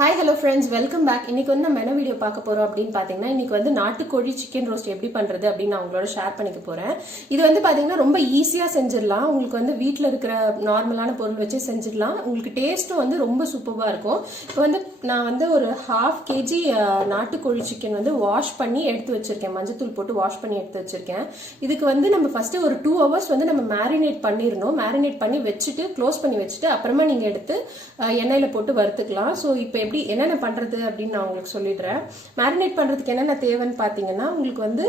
Hi hello friends, welcome back. இன்னைக்கு வந்து நம்ம என்ன வீடியோ பார்க்க போறோம் அப்படினு பாத்தீங்கன்னா இன்னைக்கு வந்து நாட்டுக்கோழி சிக்கன் ரோஸ்ட் எப்படி பண்றது அப்படினு நான் உங்களோட ஷேர் பண்ணிக்க போறேன். இது வந்து பாத்தீங்கன்னா ரொம்ப ஈஸியா செஞ்சிரலாம். உங்களுக்கு வந்து வீட்ல இருக்கிற நார்மலான பொருள் வச்சு செஞ்சிரலாம். உங்களுக்கு டேஸ்டும் வந்து ரொம்ப சூப்பரா இருக்கும். இப்போ வந்து நான் வந்து ஒரு 1/2 kg நாட்டுக்கோழி சிக்கன் வந்து வாஷ் பண்ணி எடுத்து வச்சிருக்கேன். மஞ்சள் போட்டு வாஷ் பண்ணி எடுத்து வச்சிருக்கேன். இதுக்கு வந்து நம்ம ஃபர்ஸ்ட் ஒரு 2 hours வந்து நம்ம மேரினேட் பண்ணிரணும். மேரினேட் பண்ணி வச்சிட்டு க்ளோஸ் பண்ணி வச்சிட்டு அப்புறமா நீங்க எடுத்து எண்ணெயில போட்டு வறுத்துக்கலாம். சோ இப்போ எப்படி என்னென்ன பண்றது அப்படின்னு நான் உங்களுக்கு சொல்லிடுறேன். மேரினேட் பண்றதுக்கு என்னென்ன தேவைன்னு பாத்தீங்கன்னா உங்களுக்கு வந்து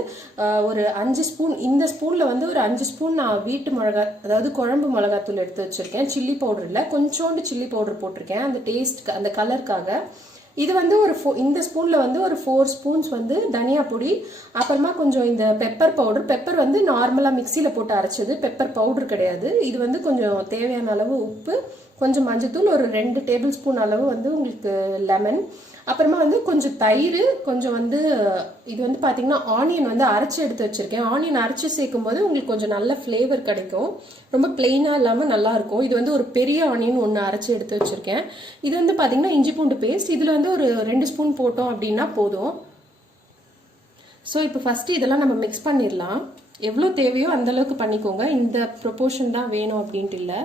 ஒரு 5 ஸ்பூன், இந்த ஸ்பூன்ல வந்து ஒரு 5 ஸ்பூன் நான் வீட்டு மிளகா, அதாவது குழம்பு மிளகாத்தூள் எடுத்து வச்சிருக்கேன். சில்லி பவுடர் இல்ல, கொஞ்சோண்டு சில்லி பவுடர் போட்டிருக்கேன் அந்த டேஸ்ட் அந்த கலருக்காக. இது வந்து ஒரு இந்த ஸ்பூன்ல வந்து ஒரு 4 ஸ்பூன்ஸ் வந்து தனியா பொடி, அப்புறமா கொஞ்சம் இந்த பெப்பர் பவுடர். பெப்பர் வந்து நார்மலா மிக்சியில போட்டு அரைச்சது, பெப்பர் பவுடர் கிடையாது. இது வந்து கொஞ்சம் தேவையான அளவு உப்பு, கொஞ்சம் மஞ்சத்தூள், ஒரு 2 டேபிள் ஸ்பூன் அளவு வந்து உங்களுக்கு லெமன், அப்புறமா வந்து கொஞ்சம் தயிர், கொஞ்சம் வந்து இது வந்து பாத்தீங்கன்னா ஆனியன் வந்து அரைச்சு எடுத்து வச்சிருக்கேன். ஆனியன் அரைச்சு சேர்க்கும் போது உங்களுக்கு கொஞ்சம் நல்ல ஃபிளேவர் கிடைக்கும். ரொம்ப பிளெயினா இல்லாம நல்லா இருக்கும். இது வந்து ஒரு பெரிய ஆனியன் ஒன்று அரைச்சு எடுத்து வச்சிருக்கேன். இது வந்து பாத்தீங்கன்னா இஞ்சி பூண்டு பேஸ்ட். இதுல வந்து ஒரு 2 ஸ்பூன் போட்டோம் அப்படின்னா போதும். ஸோ இப்போ ஃபர்ஸ்ட் இதெல்லாம் நம்ம மிக்ஸ் பண்ணிடலாம். எவ்வளோ தேவையோ அந்த அளவுக்கு பண்ணிக்கோங்க. இந்த ப்ரொபோர்ஷன் தான் வேணும் அப்படின்ட்டு இல்லை.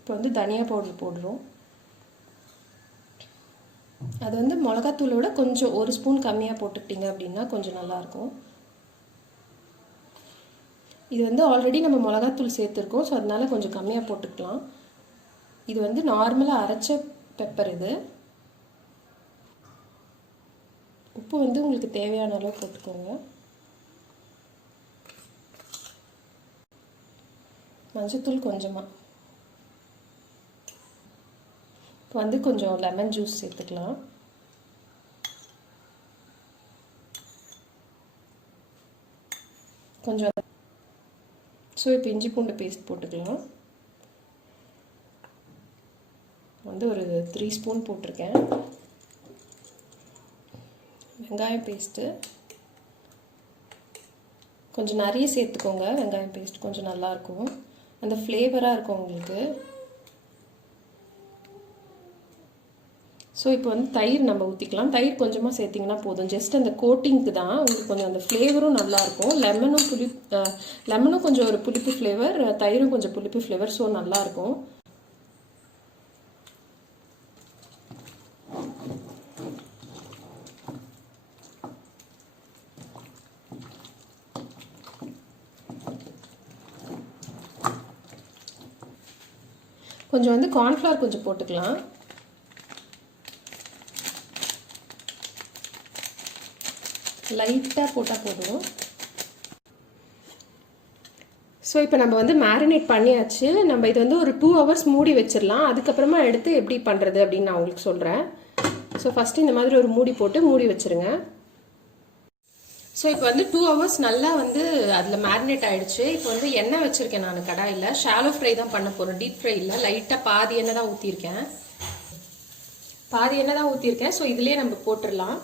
இப்போ வந்து தனியா பவுடர் போடுறோம். அது வந்து மிளகாத்தூளோட கொஞ்சம் 1 ஸ்பூன் கம்மியாக போட்டுக்கிட்டீங்க அப்படின்னா கொஞ்சம் நல்லாயிருக்கும். இது வந்து ஆல்ரெடி நம்ம மிளகாத்தூள் சேர்த்துருக்கோம், ஸோ அதனால கொஞ்சம் கம்மியாக போட்டுக்கலாம். இது வந்து நார்மலாக அரைச்ச பெப்பர். இது உப்பு வந்து உங்களுக்கு தேவையான அளவு போட்டுக்கோங்க. மஞ்சத்தூள் கொஞ்சமாக. இப்போ வந்து கொஞ்சம் லெமன் ஜூஸ் சேர்த்துக்கலாம். கொஞ்சம் ஸோ இப்போ இஞ்சி பூண்டு பேஸ்ட் போட்டுக்கலாம். வந்து ஒரு 3 ஸ்பூன் போட்டிருக்கேன். வெங்காயம் பேஸ்ட்டு கொஞ்சம் நிறைய சேர்த்துக்கோங்க. வெங்காயம் பேஸ்ட் கொஞ்சம் நல்லாயிருக்கும், அந்த ஃப்ளேவராக இருக்கும் உங்களுக்கு. ஸோ இப்போ வந்து தயிர் நம்ம ஊற்றிக்கலாம். தயிர் கொஞ்சமாக சேர்த்திங்கன்னா போதும், ஜஸ்ட் அந்த கோட்டிங்க்கு தான். உங்களுக்கு கொஞ்சம் அந்த ஃப்ளேவரும் நல்லாயிருக்கும். லெமனும் கொஞ்சம் ஒரு புளிப்பு ஃப்ளேவர், தயிரும் கொஞ்சம் புளிப்பு ஃப்ளேவர். ஸோ நல்லாயிருக்கும். கொஞ்சம் வந்து கார்ன்ஃப்ளவர் கொஞ்சம் போட்டுக்கலாம். லைட்டாக போட்டால் போதும். ஸோ இப்போ நம்ம வந்து மேரினேட் பண்ணியாச்சு. நம்ம இது வந்து ஒரு 2 hours மூடி வச்சிடலாம். அதுக்கப்புறமா எடுத்து எப்படி பண்ணுறது அப்படின்னு நான் உங்களுக்கு சொல்கிறேன். ஸோ ஃபஸ்ட்டு இந்த மாதிரி ஒரு மூடி போட்டு மூடி வச்சுருங்க. ஸோ இப்போ வந்து 2 hours நல்லா வந்து அதில் மேரினேட் ஆகிடுச்சு. இப்போ வந்து எண்ணெய் வச்சுருக்கேன் நான் கடாயில். ஷாலோ ஃப்ரை தான் பண்ண போகிறேன், டீப் ஃப்ரை இல்லை. லைட்டாக பாதி எண்ணெய் தான் ஊற்றிருக்கேன். ஸோ இதிலே நம்ம போட்டுடலாம்.